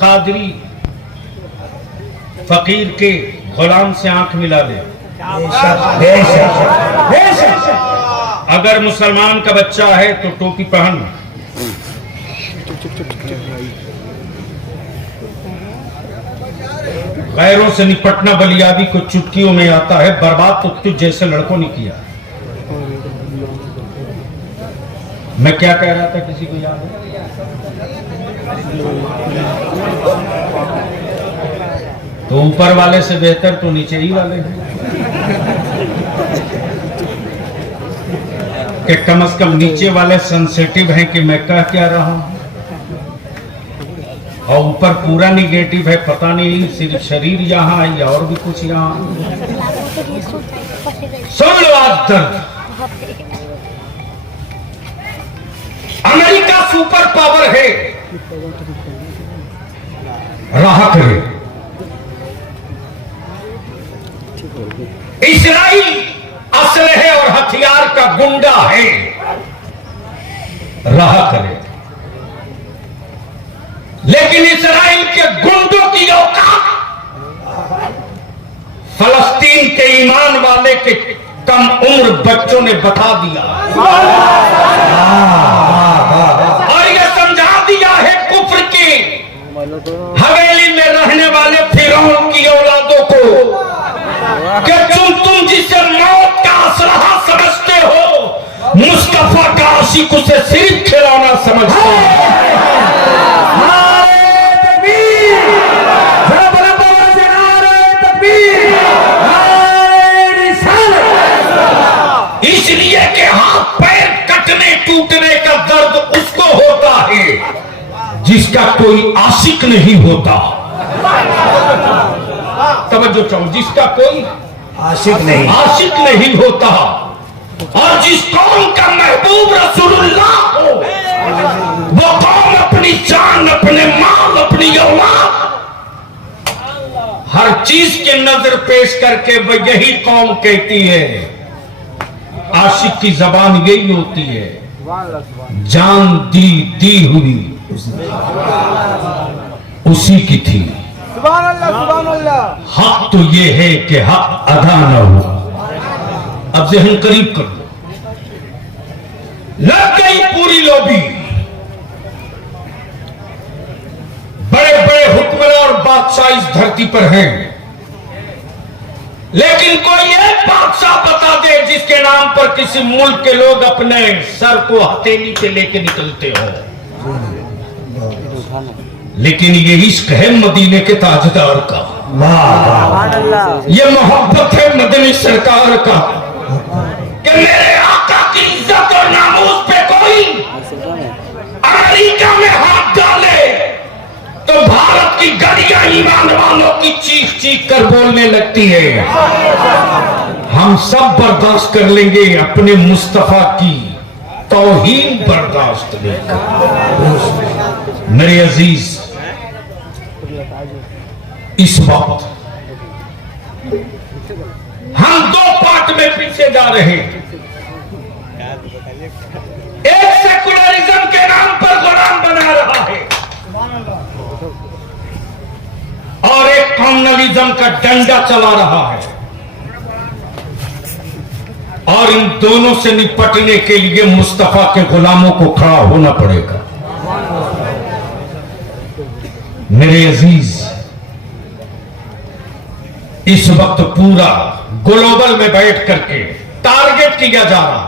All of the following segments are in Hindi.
कादरी फकीर के गुलाम से आंख मिला ले। अगर मुसलमान का बच्चा है तो टोपी पहन। गैरों से निपटना बलियादी को चुटकियों में आता है, बर्बाद तो तुझ जैसे लड़कों ने किया। मैं क्या कह रहा था, किसी को याद है? तो ऊपर वाले से बेहतर तो नीचे ही वाले हैं कि कम से कम नीचे वाले सेंसिटिव हैं कि मैं कह क्या रहा हूं, और ऊपर पूरा निगेटिव है। पता नहीं सिर्फ शरीर यहाँ है या और भी कुछ यहाँ। सुन लो आज दर्द, अमेरिका सुपर पावर है, राहत है। इजराइल असलहे और हथियार का गुंडा है, राहत है। लेकिन इजराइल के गुंडों की औकात फलस्तीन के ईमान वाले के कम उम्र बच्चों ने बता दिया और ये समझा दिया है कुफ्र की हवेली में रहने वाले फिरौन की औलादों को कि तुम जिसे मौत का असलहा समझते हो, मुस्तफा का आशिक उसे सिर्फ खिलौना समझता है। इसलिए कि हाथ पैर कटने टूटने का दर्द उसको होता है जिसका कोई आशिक नहीं होता। तवज्जो चाहो, जिसका कोई आशिक नहीं होता। और जिस कौम का महबूब रसूलुल्लाह हो, वो कौम अपनी जान, अपने माल, अपनी औलाद, हर चीज के नजर पेश करके वो यही कौम कहती है। आशिक की जबान यही होती है, जान दी हुई उसी की थी। सुभान अल्लाह, सुभान अल्लाह। हक तो ये है कि हक अदा न हो। अब ज़हन करीब कर लो, लग गई पूरी लॉबी, बड़े बड़े हुक्मरान और बादशाह इस धरती पर हैं, लेकिन कोई एक बादशाह बता दे जिसके नाम पर किसी मुल्क के लोग अपने सर को हथेली पे लेके निकलते हो। लेकिन ये इश्क है मदीने के ताजदार का, ये मोहब्बत है मदनी सरकार का कि मेरे आका की इज्जत और नामूस पे कोई अमेरिका में हाथ डाले तो भारत की गलियां ईमान वालों की चीख चीख कर बोलने लगती है। हम सब बर्दाश्त कर लेंगे, अपने मुस्तफा की तौहीन बर्दाश्त नहीं कर। मेरे अजीज, इस वक्त हम दो पार्ट में पीछे जा रहे हैं। एक सेकुलरिज्म के नाम पर गुलाम बना रहा है और एक कम्युनलिज्म का डंडा चला रहा है, और इन दोनों से निपटने के लिए मुस्तफा के गुलामों को खड़ा होना पड़ेगा। मेरे अजीज, इस वक्त पूरा ग्लोबल में बैठ करके टारगेट किया जा रहा,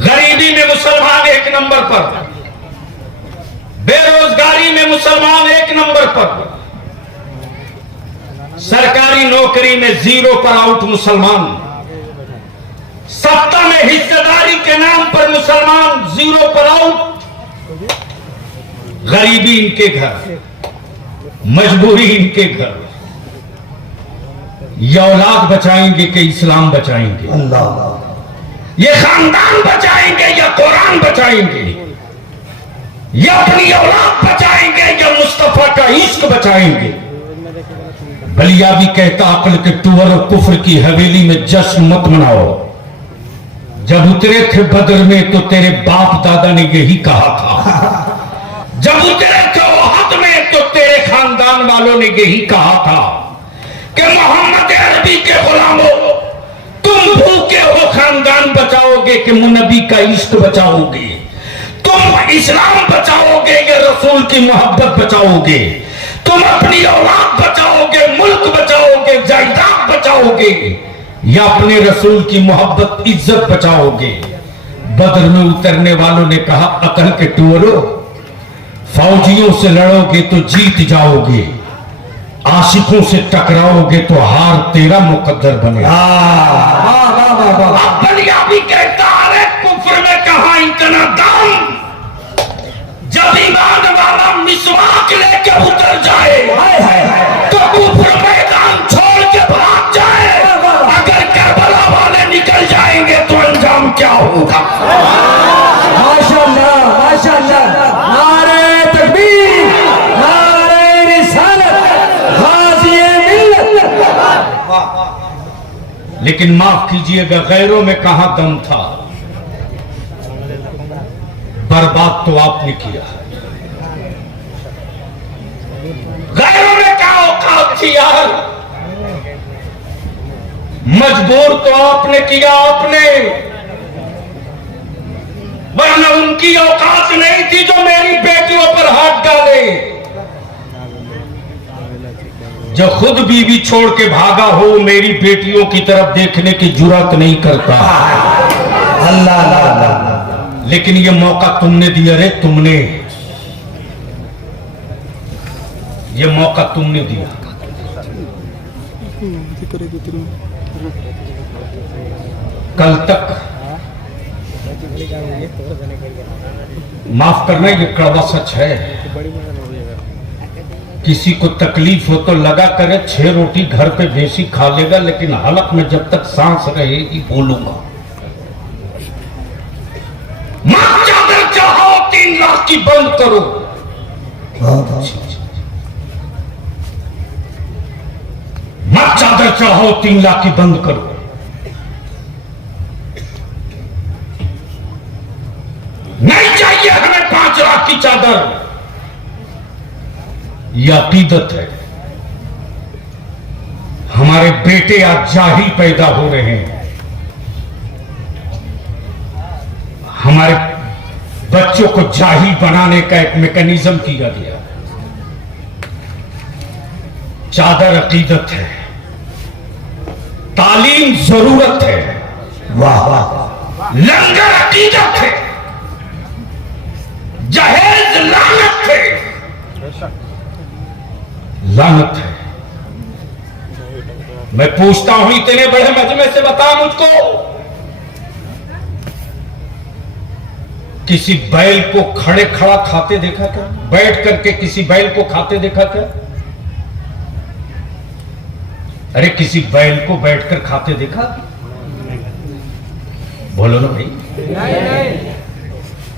गरीबी में मुसलमान एक नंबर पर, बेरोजगारी में मुसलमान एक नंबर पर, सरकारी नौकरी में जीरो पर आउट मुसलमान, सत्ता में हिस्सेदारी के नाम पर मुसलमान जीरो पर आउट, गरीबी इनके घर, मजबूरी इनके घर। ये औलाद बचाएंगे कि इस्लाम बचाएंगे? ये खानदान बचाएंगे या कुरान बचाएंगे? ये अपनी औलाद बचाएंगे या मुस्तफा का इश्क बचाएंगे? बलिया भी कहता, अक्ल के टूवर और कुफ्र की हवेली में जश्न मत मनाओ। जब उतरे थे बदर में तो तेरे बाप दादा ने यही कहा था। जब उतरे थे ओहद यही कहा था कि मोहम्मद अरबी के गुलामों, तुम भूखे हो खानदान बचाओगे कि नबी का इश्क बचाओगे? तुम इस्लाम बचाओगे या रसूल की मोहब्बत बचाओगे? तुम अपनी औलाद बचाओगे, मुल्क बचाओगे, जायदाद बचाओगे या अपने रसूल की मोहब्बत इज्जत बचाओगे? बदर में उतरने वालों ने कहा, अकल के टुअरो, फौजियों से लड़ोगे तो जीत जाओगे, आशिकों से टकराओगे तो हार तेरा मुकद्दर बनेगा। पंजाबी कहता है, कुफ्र में कहा इतना दम, जब ईमान वाला मिसवाक लेके उतर जाए तो कुफ्र मैदान छोड़ के भाग जाए। अगर करबला वाले निकल जाएंगे तो अंजाम क्या होगा? माशाअल्लाह, माशाअल्लाह। नारे तकबीर, नारे रिसालत, गाज़िए मिल्लत। लेकिन माफ कीजिएगा, गैरों में कहां दम था? बर्बाद तो आपने किया। गैरों में क्या औकात थी यार? मजबूर तो आपने किया, आपने, वरना उनकी औकात नहीं थी जो मेरी बेटियों पर हाथ डाले। जो खुद बीवी छोड़ के भागा हो, मेरी बेटियों की तरफ देखने की जुर्रत नहीं करता। अल्लाह अल्लाह। लेकिन ये मौका तुमने दिया रे, तुमने ये मौका तुमने दिया। कल तक, माफ करना, ये कड़वा सच है, किसी को तकलीफ हो तो लगा करे 6 रोटी घर पे बेसी खा लेगा, लेकिन हलक में जब तक सांस रहेगी बोलूंगा। मां चादर चाहो 3 लाख की बंद करो। मत चादर चाहो 3 लाख की बंद करो। नहीं चाहिए हमें 5 लाख की चादर। यह अकीदत है। हमारे बेटे आज जाहिल पैदा हो रहे हैं। हमारे बच्चों को जाहिल बनाने का एक मैकेनिज्म किया गया। चादर अकीदत है, तालीम जरूरत है, वाह वाह। लंगर अकीदत है, जहेज लानत है, लानत है। मैं पूछता हूं, इतने बड़े मजमे से बता मुझको, किसी बैल को खड़े खड़ा खाते देखा क्या? बैठ करके किसी बैल को खाते देखा क्या? अरे किसी बैल को बैठकर खाते देखा? बोलो ना भाई। नहीं।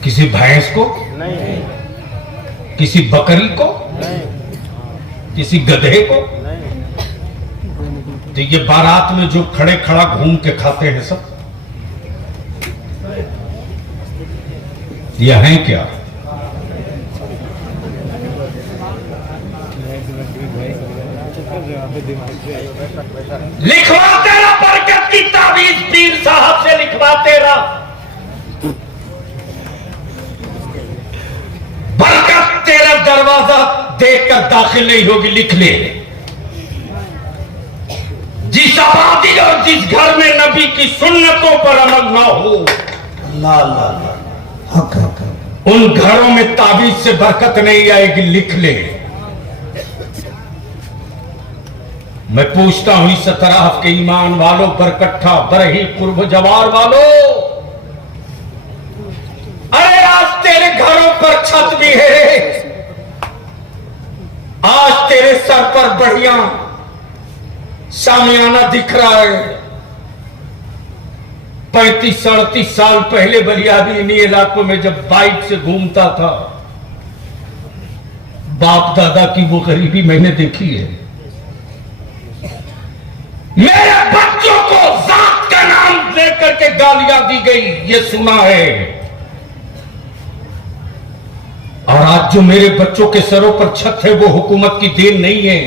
किसी भैंस को? नहीं। किसी बकरी को? नहीं। किसी गधे को? तो ये बारात में जो खड़े खड़ा घूम के खाते हैं सब, ये हैं क्या? लिखवाते रहा बरकत की ताबीज, पीर साहब से लिखवाते रहा। बरकत तेरा दरवाजा देखकर दाखिल नहीं होगी, लिख ले। जिस आबादी और जिस घर में नबी की सुन्नतों पर अमल ना हो, अल्लाह अल्लाह। हक हक। उन घरों में ताबीज से बरकत नहीं आएगी, लिख ले। मैं पूछता हूं इस तरफ के ईमान वालों, बरकट्ठा, बरही, कुर्ब जवार वालों, अरे आज तेरे घरों पर छत भी है, आज तेरे सर पर बढ़िया शामियाना दिख रहा है। 35-37 साल पहले बलियादी इन्हीं इलाकों में जब बाइक से घूमता था, बाप दादा की वो गरीबी मैंने देखी है। मेरे बच्चों को जात का नाम लेकर के गालियां दी गई, ये सुना है। और आज जो मेरे बच्चों के सरों पर छत है वो हुकूमत की देन नहीं है,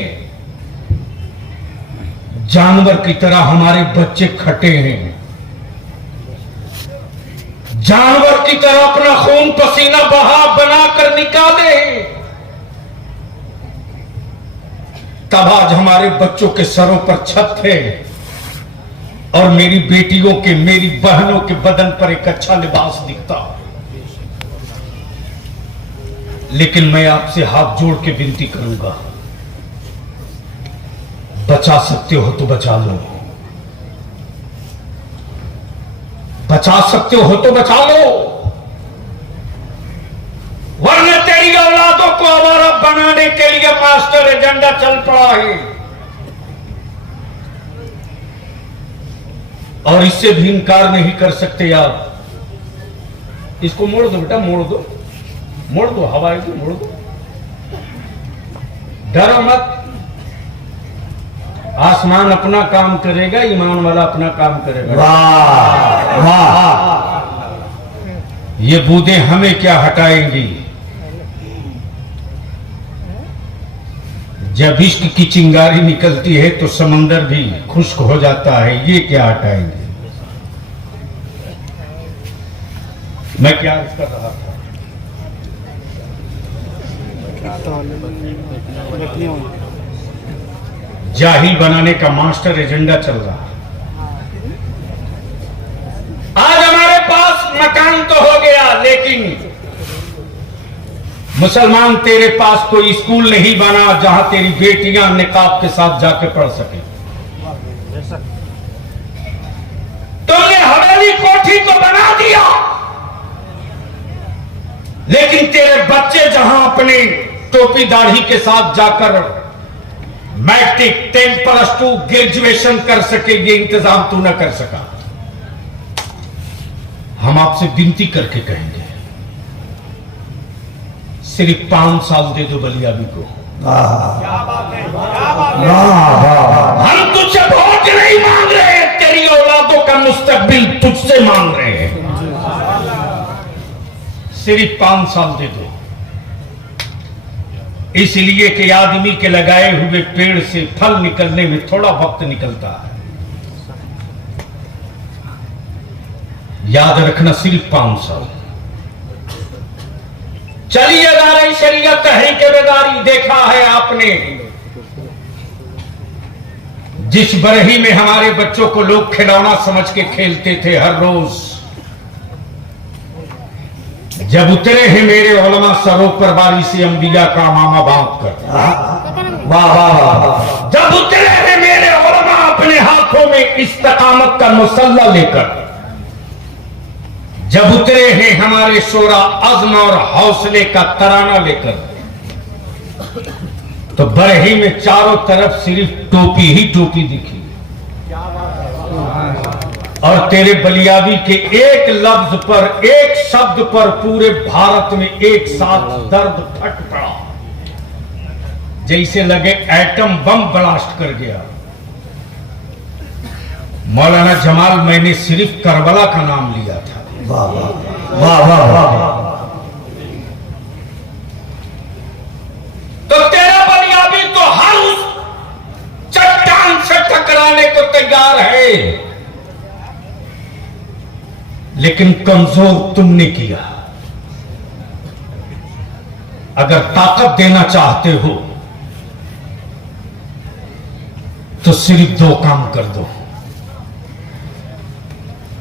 जानवर की तरह हमारे बच्चे खटे हैं, जानवर की तरह अपना खून पसीना बहा बनाकर निकाले हैं। तब आज हमारे बच्चों के सरों पर छत है और मेरी बेटियों के, मेरी बहनों के बदन पर एक अच्छा लिबास दिखता। लेकिन मैं आपसे हाथ जोड़ के विनती करूंगा, बचा सकते हो तो बचा लो, बचा सकते हो तो बचा लो, वरना तेरी औलादों को आवारा बनाने के लिए मास्टर एजेंडा चल पड़ा है। और इससे भी इनकार नहीं कर सकते आप। इसको मोड़ दो बेटा, मोड़ दो, मोड़ दो, हवाई को मोड़ दो, डरो मत। आसमान अपना काम करेगा, ईमान वाला अपना काम करेगा। वाह वाह, ये बूंदें हमें क्या हटाएंगी? जब इश्क की चिंगारी निकलती है तो समंदर भी खुश्क हो जाता है, ये क्या हटाएंगे? मैं क्या अर्ज कर रहा था? जाहिल बनाने का मास्टर एजेंडा चल रहा है। आज हमारे पास मकान तो हो गया, लेकिन मुसलमान तेरे पास कोई स्कूल नहीं बना जहां तेरी बेटियां निकाब के साथ जाके पढ़ सके। तुमने हवेली कोठी तो बना दिया, लेकिन तेरे बच्चे जहां अपने टोपी दाढ़ी के साथ जाकर मैट्रिक 10+2 ग्रेजुएशन कर सके, ये इंतजाम तू न कर सका। हम आपसे विनती करके कहेंगे, सिर्फ 5 साल दे दो बलियाबी को। हम तुझसे वोट नहीं मांग रहे, तेरी औलादों का मुस्तकबिल तुझसे मांग रहे हैं। सिर्फ 5 साल दे दो, इसलिए कि आदमी के लगाए हुए पेड़ से फल निकलने में थोड़ा वक्त निकलता है। याद रखना, सिर्फ 5 साल। चलिए दारे शरीयत तहरीक बेदारी देखा है आपने, जिस बरही में हमारे बच्चों को लोग खिलौना समझ के खेलते थे हर रोज। जब उतरे हैं मेरे उलमा सरों पर बारी से अंबिया का मामा बांध कर, वाह वाह, जब उतरे हैं मेरे उलमा अपने हाथों में इस्तकामत का मुसल्ला लेकर, जब उतरे हैं हमारे शोरा अज़्म और हौसले का तराना लेकर, तो बरही में चारों तरफ सिर्फ टोपी ही टोपी दिखी। और तेरे बलियाबी के एक लफ्ज पर, एक शब्द पर पूरे भारत में एक साथ दर्द फट पड़ा, जैसे लगे एटम बम ब्लास्ट कर गया। मौलाना जमाल, मैंने सिर्फ करबला का नाम लिया था। वाह वाह वाह वाह, तो तेरा बलियाबी तो हर उस चट्टान से टकराने को तैयार है, लेकिन कमजोर तुमने किया। अगर ताकत देना चाहते हो तो सिर्फ 2 काम कर दो,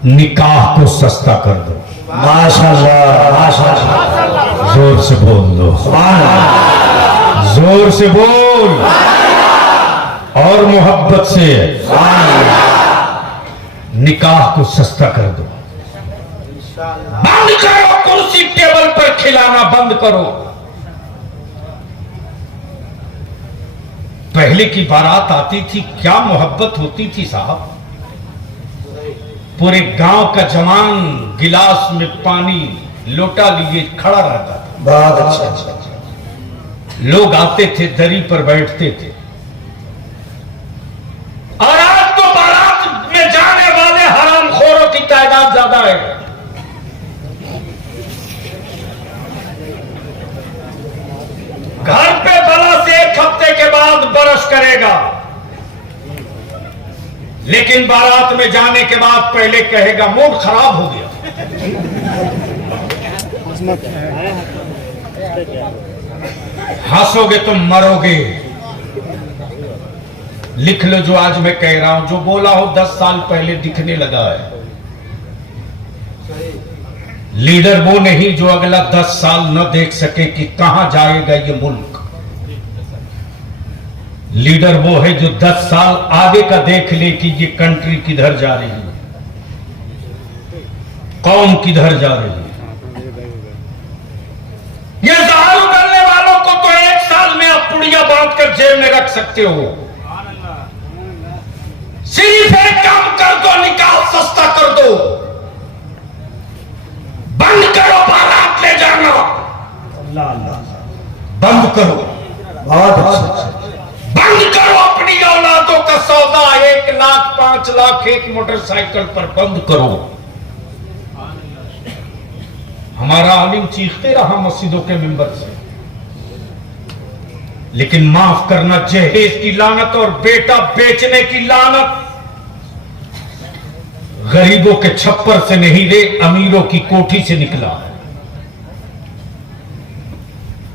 निकाह को सस्ता कर दो। माशाअल्लाह माशाअल्लाह, जोर से बोल दो, जोर से बोल, और मोहब्बत से निकाह को सस्ता कर दो। बंद करो, कुर्सी टेबल पर खिलाना बंद करो। पहले की बारात आती थी, क्या मोहब्बत होती थी साहब। पूरे गांव का जवान गिलास में पानी लोटा लिए खड़ा रहता था। बहुत अच्छा। लोग आते थे, दरी पर बैठते थे। और आज तो बारात में जाने वाले हरामखोरों की तादाद ज्यादा है। घर पे बड़ा से 1 हफ्ते के बाद बरस करेगा, लेकिन बारात में जाने के बाद पहले कहेगा मूड खराब हो गया। हंसोगे तुम मरोगे। लिख लो जो आज मैं कह रहा हूं, जो बोला हो 10 साल पहले दिखने लगा है। लीडर वो नहीं जो अगला 10 साल न देख सके कि कहां जाएगा ये मुल्क। लीडर वो है जो 10 साल आगे का देख ले कि ये कंट्री किधर जा रही है, कौम किधर जा रही है। ये जहर उगलने वालों को तो 1 साल में आप पुड़िया बांध कर जेल में रख सकते हो। सिर्फ एक काम कर दो, निकाल सस्ता कर दो, बंद करो बारात ले जाना, बंद करो, बहुत अच्छा। बंद करो अपनी औलादों का सौदा 1 लाख 5 लाख एक मोटरसाइकिल पर बंद करो। हमारा आलिम चीखते रहा मस्जिदों के मिंबर से, लेकिन माफ करना, जहेज की लानत और बेटा बेचने की लानत गरीबों के छप्पर से नहीं रे, अमीरों की कोठी से निकला।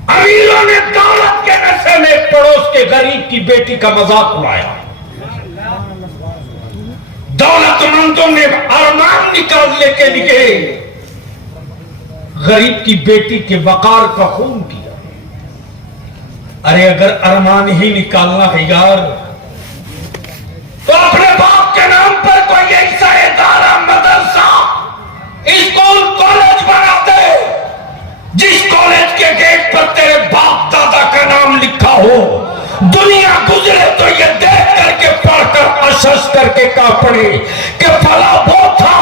अमीरों ने दौलत के नशे में पड़ोस के गरीब की बेटी का मजाक उड़ाया। दौलतमंदों ने अरमान निकालने के लिए गरीब की बेटी के वकार का खून किया। अरे अगर अरमान ही निकालना है यार, तो अपने बाप के नाम पर कोई ऐसा इदारा, मदरसा, स्कूल, कॉलेज बना दे जिस कॉलेज के गेट पर तेरे बाप दादा का नाम लिखा हो। दुनिया गुजरे तो ये देख करके पढ़कर अशस करके का पढ़े कि फला वो था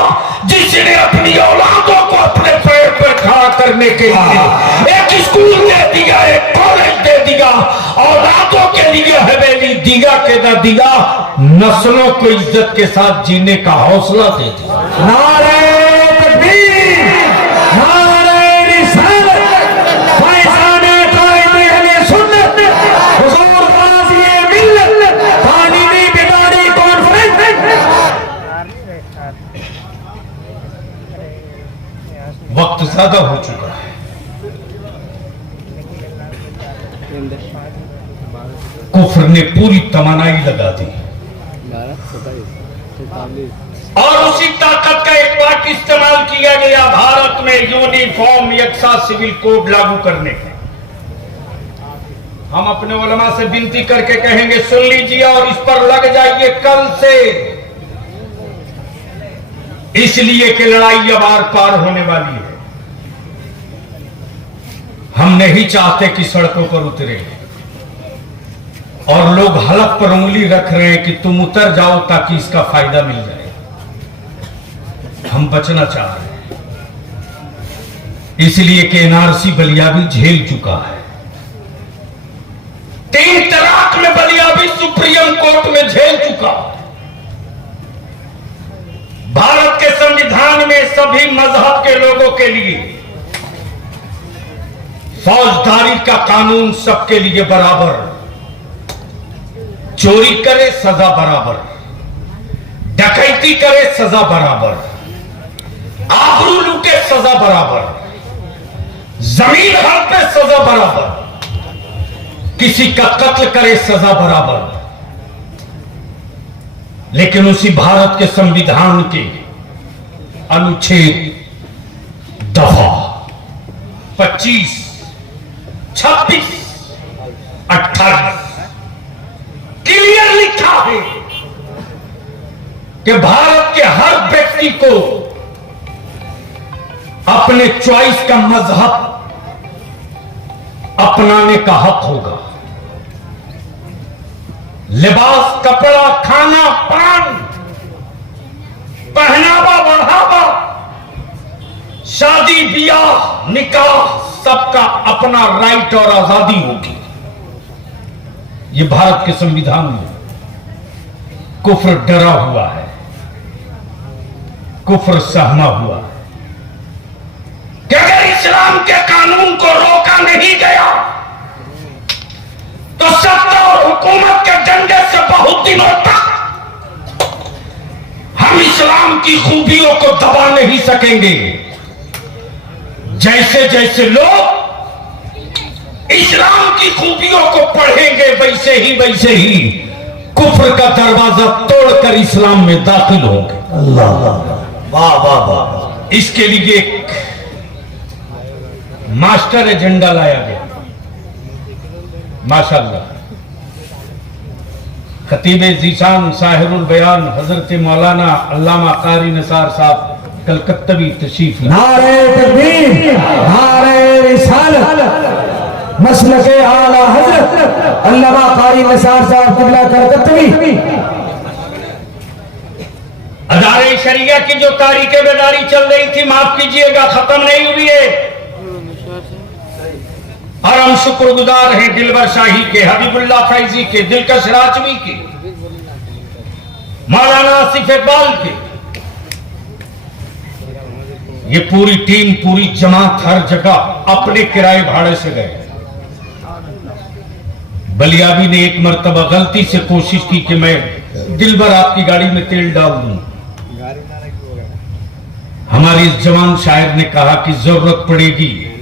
जिसने अपनी औलादों को अपने पैर पर खड़ा करने के लिए एक स्कूल दे दिया, एक कॉलेज दे दिया, औलादों के लिए हवेली दिया के न दिया, नस्लों को इज्जत के साथ जीने का हौसला दे दिया। नारे तकबीर, नारे रिसालत, फैज़ाने कायदे अहले सुन्नत, हुजूर गाज़ी मिल्लत, तालीमी बिदारी कॉन्फ्रेंस। वक्त ज्यादा हो चुका है। कुफ्र ने पूरी तमन्नाई लगा दी और उसी ताकत का एक बार इस्तेमाल किया गया भारत में यूनिफॉर्म यकसा सिविल कोड लागू करने का। हम अपने उलमा से विनती करके कहेंगे, सुन लीजिए और इस पर लग जाइए कल से, इसलिए कि लड़ाई अब आर पार होने वाली है। हम नहीं चाहते कि सड़कों पर उतरे और लोग हलक पर उंगली रख रहे हैं कि तुम उतर जाओ ताकि इसका फायदा मिल जाए। हम बचना चाह रहे हैं, इसलिए कि एनआरसी बलिया भी झेल चुका है। 3 तलाक में बलिया भी सुप्रीम कोर्ट में झेल चुका है। भारत के संविधान में सभी मजहब के लोगों के लिए फौजदारी का कानून सबके लिए बराबर, चोरी करे सजा बराबर, डकैती करे सजा बराबर, आबरू लूटे सजा बराबर, जमीन हड़पे सजा बराबर, किसी का कत्ल करे सजा बराबर। लेकिन उसी भारत के संविधान के अनुच्छेद दफा 25, 26, 28 क्लियर लिखा है कि भारत के हर व्यक्ति को अपने चॉइस का मजहब अपनाने का हक होगा। लिबास, कपड़ा, खाना, पान, पहनावा, बढ़ावा, शादी ब्याह, निकाह, सबका अपना राइट और आजादी होगी। ये भारत के संविधान में कुफ्र डरा हुआ है, कुफ्र सहमा हुआ है कि अगर इस्लाम के कानून को रोका नहीं गया तो सत्ता और हुकूमत के डंडे से बहुत दिनों तक हम इस्लाम की खूबियों को दबा नहीं सकेंगे। जैसे जैसे लोग इस्लाम की खूबियों को पढ़ेंगे वैसे ही कुफ्र का दरवाजा तोड़कर इस्लाम में दाखिल होंगे। अल्लाह वाह वाह वाह। इसके लिए एक मास्टर एजेंडा लाया गया। माशाअल्लाह खतीब जीशान साहिरुल बयान हजरत मौलाना अल्लामा कारी निसार साहब कलकत्तवी तशरीफ लाए। नारे तकबीर, नारे रिसालत, मसलके आला हजरत अल्लामा कारी निसार साहब किबला कलकत्तवी। अदारे शरिया की जो तारीख बेदारी चल रही थी, माफ कीजिएगा, खत्म नहीं हुई है। और हम शुक्रगुजार हैं दिलबर शाही के, हबीबुल्लाह फैजी के, दिलकश राजवी के, मौलाना आसिफ इकबाल के। ये पूरी टीम, पूरी जमात हर जगह अपने किराए भाड़े से गए। बलियाबी ने एक मर्तबा गलती से कोशिश की कि मैं दिलबर आपकी गाड़ी में तेल डाल दूं। हमारे इस जवान शायर ने कहा कि जरूरत पड़ेगी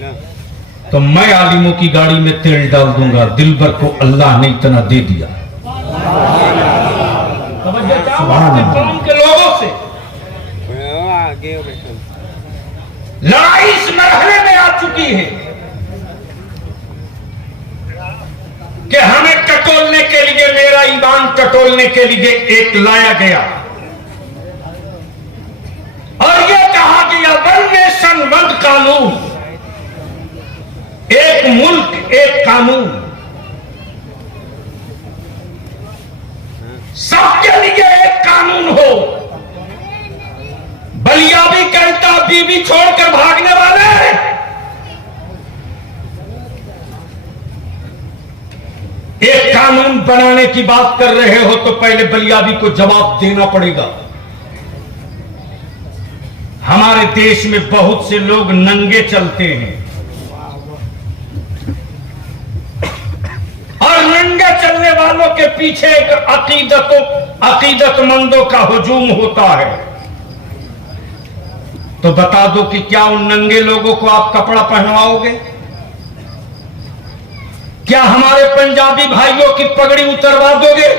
तो मैं आलिमों की गाड़ी में तेल डाल दूंगा। दिलबर को अल्लाह ने इतना दे दिया। कौम के लोगों से लड़ाई इस मरहले में आ चुकी है कि हमें टटोलने के लिए, मेरा ईमान टटोलने के लिए एक लाया गया और यह कहा गया वन नेशन वन कानून, एक मुल्क एक कानून, सबके लिए एक कानून हो। बलियाबी कहता बीबी छोड़कर भागने वाले, एक कानून बनाने की बात कर रहे हो तो पहले बलियाबी को जवाब देना पड़ेगा। हमारे देश में बहुत से लोग नंगे चलते हैं और नंगे चलने वालों के पीछे एक अकीदतमंदों का हुजूम होता है। तो बता दो कि क्या उन नंगे लोगों को आप कपड़ा पहनवाओगे? क्या हमारे पंजाबी भाइयों की पगड़ी उतरवा दोगे?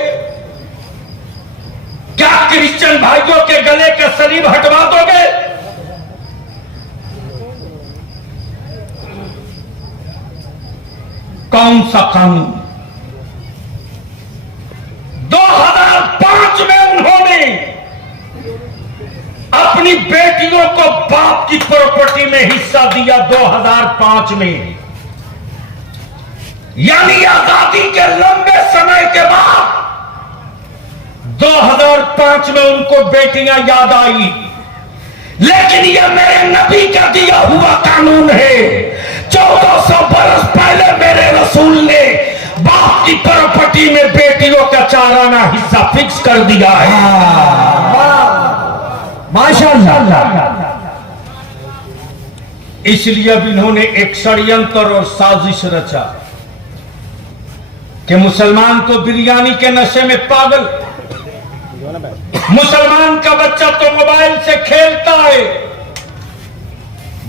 क्या क्रिश्चियन भाइयों के गले का सलीब हटवा दोगे? कौन सा कानून? 2005 में उन्होंने अपनी बेटियों को बाप की प्रॉपर्टी में हिस्सा दिया। 2005 में, यानी आजादी के लंबे समय के बाद 2005 में उनको बेटियां याद आई। लेकिन यह मेरे नबी का दिया हुआ कानून है। 1400 बरस पहले मेरे रसूल ने बाप की प्रॉपर्टी में बेटियों का 4 आना हिस्सा फिक्स कर दिया है। माशाअल्लाह। इसलिए अब इन्होंने एक षड्यंत्र और साजिश रचा कि मुसलमान तो बिरयानी के नशे में पागल, मुसलमान का बच्चा तो मोबाइल से खेलता है,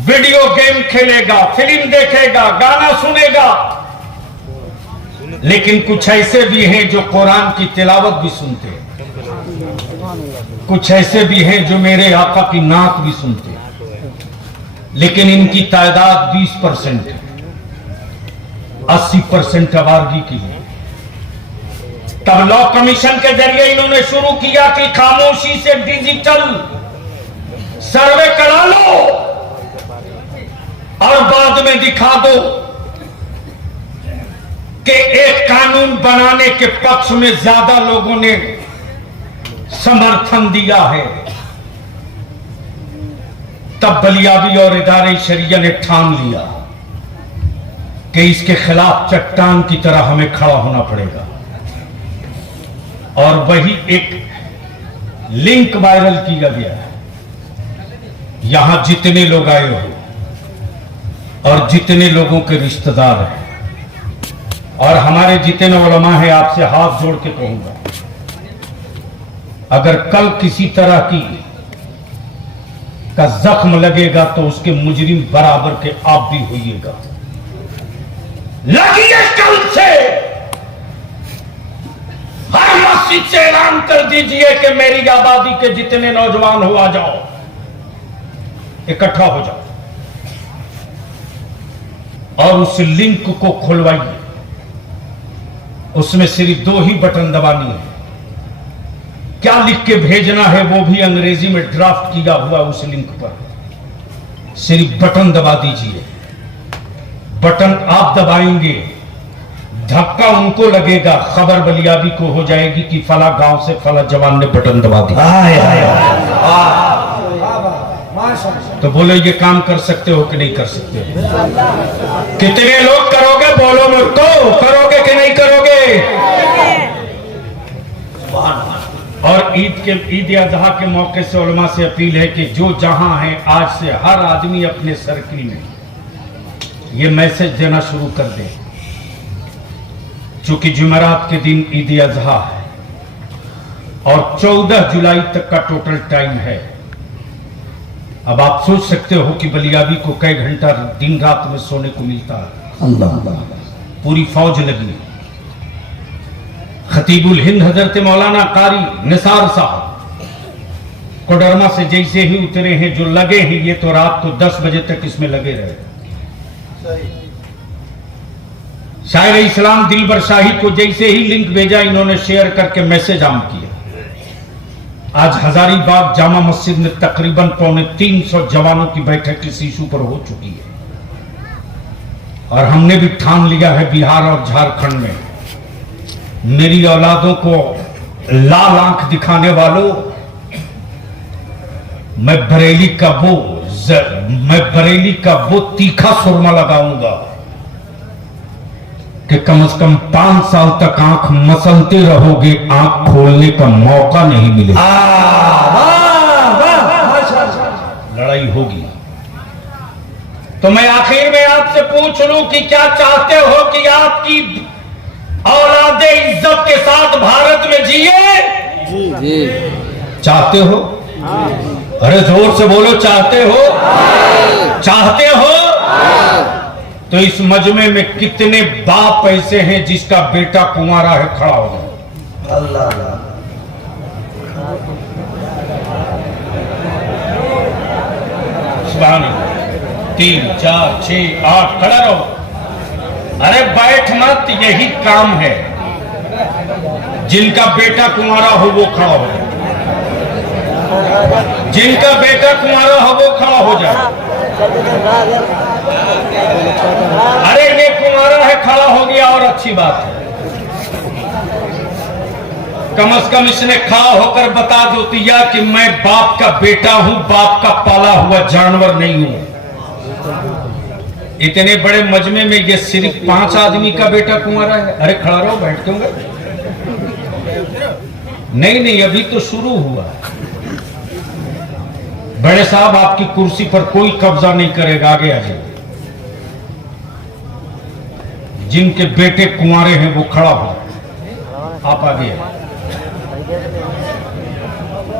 वीडियो गेम खेलेगा, फिल्म देखेगा, गाना सुनेगा। लेकिन कुछ ऐसे भी हैं जो कुरान की तिलावत भी सुनते हैं, कुछ ऐसे भी हैं जो मेरे आका की नात भी सुनते हैं, लेकिन इनकी तादाद 20% है। 80% आबादी की है। तब लॉ कमीशन के जरिए इन्होंने शुरू किया कि खामोशी से डिजिटल सर्वे करा लो और बाद में दिखा दो कि एक कानून बनाने के पक्ष में ज्यादा लोगों ने समर्थन दिया है। तब बलियाबी और इदारे शरिया ने ठान लिया कि इसके खिलाफ चट्टान की तरह हमें खड़ा होना पड़ेगा। और वही एक लिंक वायरल किया गया है। यहां जितने लोग आए हो और जितने लोगों के रिश्तेदार हैं और हमारे जितने उलमा हैं, आपसे हाथ जोड़ के कहूंगा अगर कल किसी तरह की का जख्म लगेगा तो उसके मुजरिम बराबर के आप भी होइएगा। लगिए कल से हर मस्जिद से ऐलान कर दीजिए कि मेरी आबादी के जितने नौजवान हो आ जाओ, इकट्ठा हो जाओ और उस लिंक को खुलवाइए। उसमें सिर्फ 2 ही बटन दबानी है। क्या लिख के भेजना है वो भी अंग्रेजी में ड्राफ्ट किया हुआ उस लिंक पर। सिर्फ बटन दबा दीजिए। बटन आप दबाएंगे, धक्का उनको लगेगा, खबर बलियाबी को हो जाएगी कि फला गांव से फला जवान ने बटन दबा दिया। तो बोलो ये काम कर सकते हो कि नहीं कर सकते हो? कितने लोग करोगे? बोलो मुझको, करोगे कि नहीं करोगे? और ईद अजहा के मौके से उलमा से अपील है कि जो जहां है आज से हर आदमी अपने सर्किल में ये मैसेज देना शुरू कर दे। चूंकि जुमेरात के दिन ईद अजहा है और 14 जुलाई तक का टोटल टाइम है। अब आप सोच सकते हो कि बलियाबी को कई घंटा दिन रात में सोने को मिलता है। अल्लाह पूरी फौज लगी। खतीबुल हिंद हजरत मौलाना कारी निसार साहब कोडरमा से जैसे ही उतरे हैं, जो लगे हैं ये तो रात को 10 बजे तक इसमें लगे रहे। शायर इस्लाम दिलबर शाही को जैसे ही लिंक भेजा, इन्होंने शेयर करके मैसेज आम किया। आज हजारीबाग जामा मस्जिद में तकरीबन 350 जवानों की बैठक इस इशू पर हो चुकी है और हमने भी ठान लिया है बिहार और झारखंड में मेरी औलादों को लाल आंख दिखाने वालों, मैं बरेली का वो तीखा सुरमा लगाऊंगा कि कम से कम 5 साल तक आंख मसलते रहोगे, आंख खोलने का मौका नहीं मिलेगा। लड़ाई होगी। तो मैं आखिर में आपसे पूछ लूं कि क्या चाहते हो कि आपकी औलादे इज्जत के साथ भारत में जिए? जी। चाहते हो? अरे जोर से बोलो, चाहते हो? चाहते हो? तो इस मजमे में कितने बाप ऐसे हैं जिसका बेटा कुंवारा है? खड़ा हो जाओ। अल्लाह 3 4 6 8 खड़ा रहो। अरे बैठ मत, यही काम है। जिनका बेटा कुंवारा हो वो खड़ा हो जाए। जिनका बेटा कुंवारा हो वो खड़ा हो जाए। अरे ये कुंवारा है, खड़ा हो गया और अच्छी बात है। कम से कम इसने खड़ा होकर बता दो दिया कि मैं बाप का बेटा हूं, बाप का पाला हुआ जानवर नहीं हूं। इतने बड़े मजमे में ये सिर्फ 5 आदमी का बेटा कुंवारा है। अरे खड़ा रहो, बैठते होंगे। नहीं, अभी तो शुरू हुआ। बड़े साहब आपकी कुर्सी पर कोई कब्जा नहीं करेगा, आगे आ जाइए। जिनके बेटे कुंवारे हैं वो खड़ा हो, आप आगे आइए।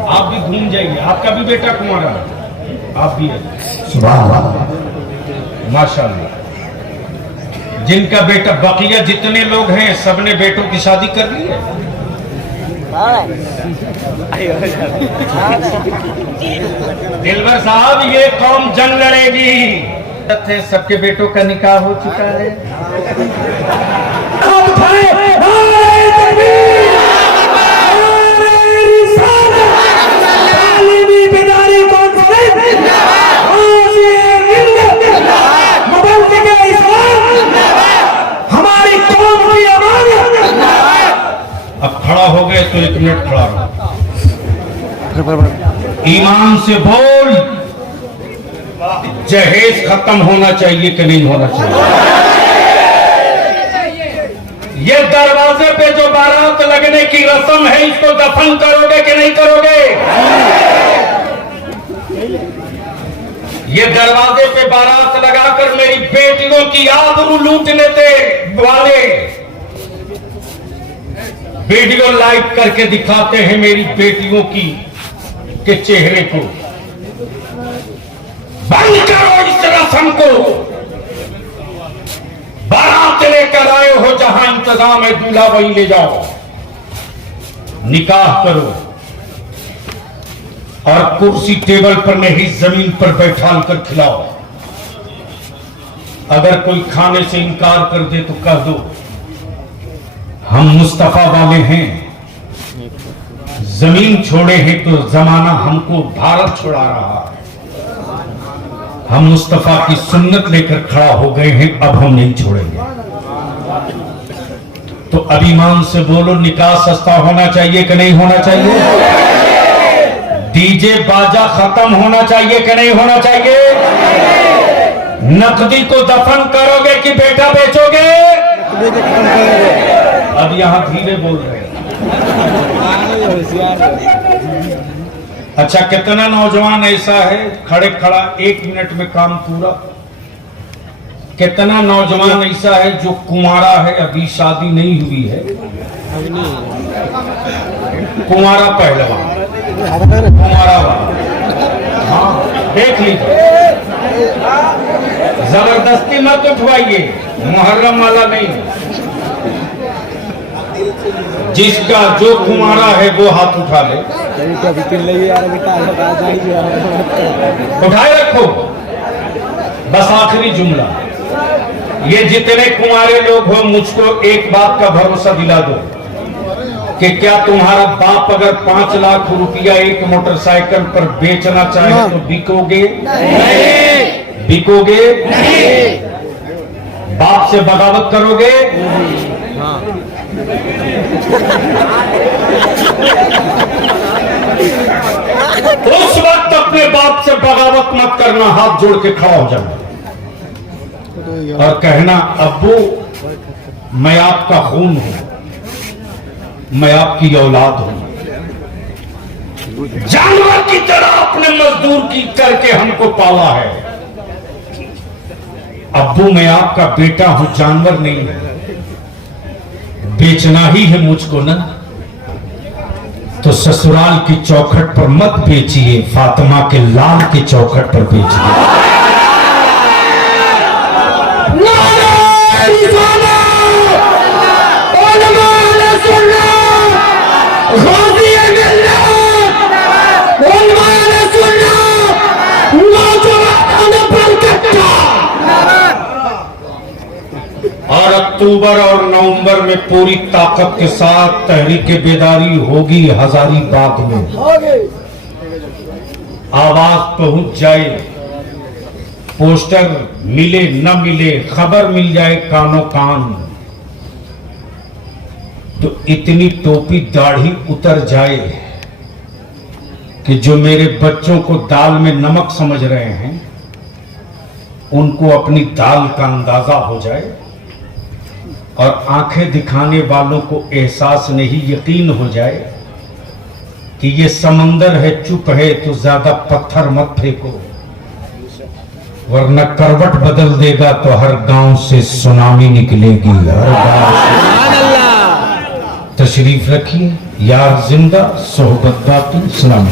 आप भी घूम जाइए, आपका भी बेटा कुंवारा है, आप भी आइए। सुभान अल्लाह, माशाअल्लाह। जिनका बेटा, बकिया जितने लोग हैं सबने बेटों की शादी कर ली है। दिलबर साहब, ये कौम जंग लड़ेगी। सबके बेटों का निकाह हो चुका है। अब खड़ा हो गए तो 1 मिनट खड़ा रहो। ईमान से बोल, जहेज खत्म होना चाहिए कि नहीं होना चाहिए? ये दरवाजे पे जो बारात लगने की रस्म है, इसको दफन करोगे कि नहीं करोगे? ये दरवाजे पे बारात लगाकर मेरी बेटियों की आबरू लूटने वाले वीडियो लाइव करके दिखाते हैं मेरी बेटियों के चेहरे को। बंद करो इस रस्म को। बारात लेकर आए हो, जहां इंतजाम है दूल्हा वहीं ले जाओ, निकाह करो और कुर्सी टेबल पर नहीं जमीन पर बैठाल कर खिलाओ। अगर कोई खाने से इनकार कर दे तो कह दो हम मुस्तफा वाले हैं, जमीन छोड़े हैं तो जमाना हमको भारत छुड़ा रहा है। हम मुस्तफा की सुन्नत लेकर खड़ा हो गए हैं, अब हम नहीं छोड़ेंगे। तो अभिमान से बोलो, निकाह सस्ता होना चाहिए कि नहीं होना चाहिए? डीजे बाजा खत्म होना चाहिए कि नहीं होना चाहिए? नकदी को दफन करोगे कि बेटा बेचोगे? अब यहां धीरे बोल रहे हैं। अच्छा, कितना नौजवान ऐसा है खड़े खड़ा 1 मिनट में काम पूरा? कितना नौजवान ऐसा है जो कुंवारा है, अभी शादी नहीं हुई है? कुंवारा पहलवान, कुंवारा वाला, हाँ देख लीजिए। जबरदस्ती मत उठवाइए, मुहर्रम वाला नहीं। जिसका जो कुंवारा है वो हाथ उठा ले, उठाए रखो। बस आखिरी जुमला, ये जितने कुंवारे लोग हो मुझको एक बात का भरोसा दिला दो कि क्या तुम्हारा बाप अगर 5 लाख रुपया एक मोटरसाइकिल पर बेचना चाहे तो बिकोगे? नहीं। बिकोगे? नहीं। बाप से बगावत करोगे? उस वक्त अपने बाप से बगावत मत करना, हाथ जोड़ के खड़ा हो जाना और कहना अब्बू मैं आपका खून हूं, मैं आपकी औलाद हूं। जानवर की तरह अपने मजदूर की करके हमको पाला है। अब्बू मैं आपका बेटा हूं, जानवर नहीं है। बेचना ही है मुझको ना, तो ससुराल की चौखट पर मत बेचिए, फातिमा के लाल की चौखट पर बेचिए। और अक्टूबर और नवंबर में पूरी ताकत के साथ तहरीक बेदारी होगी हजारीबाग में। आवाज पहुंच जाए, पोस्टर मिले न मिले, खबर मिल जाए कानों कान, तो इतनी टोपी दाढ़ी उतर जाए कि जो मेरे बच्चों को दाल में नमक समझ रहे हैं उनको अपनी दाल का अंदाजा हो जाए, और आंखें दिखाने वालों को एहसास नहीं यकीन हो जाए कि ये समंदर है, चुप है तो ज्यादा पत्थर मत फेंको, वरना करवट बदल देगा तो हर गांव से सुनामी निकलेगी। हर गांव से तशरीफ रखिए, यार जिंदा, सोहबत बाकी, सलाम।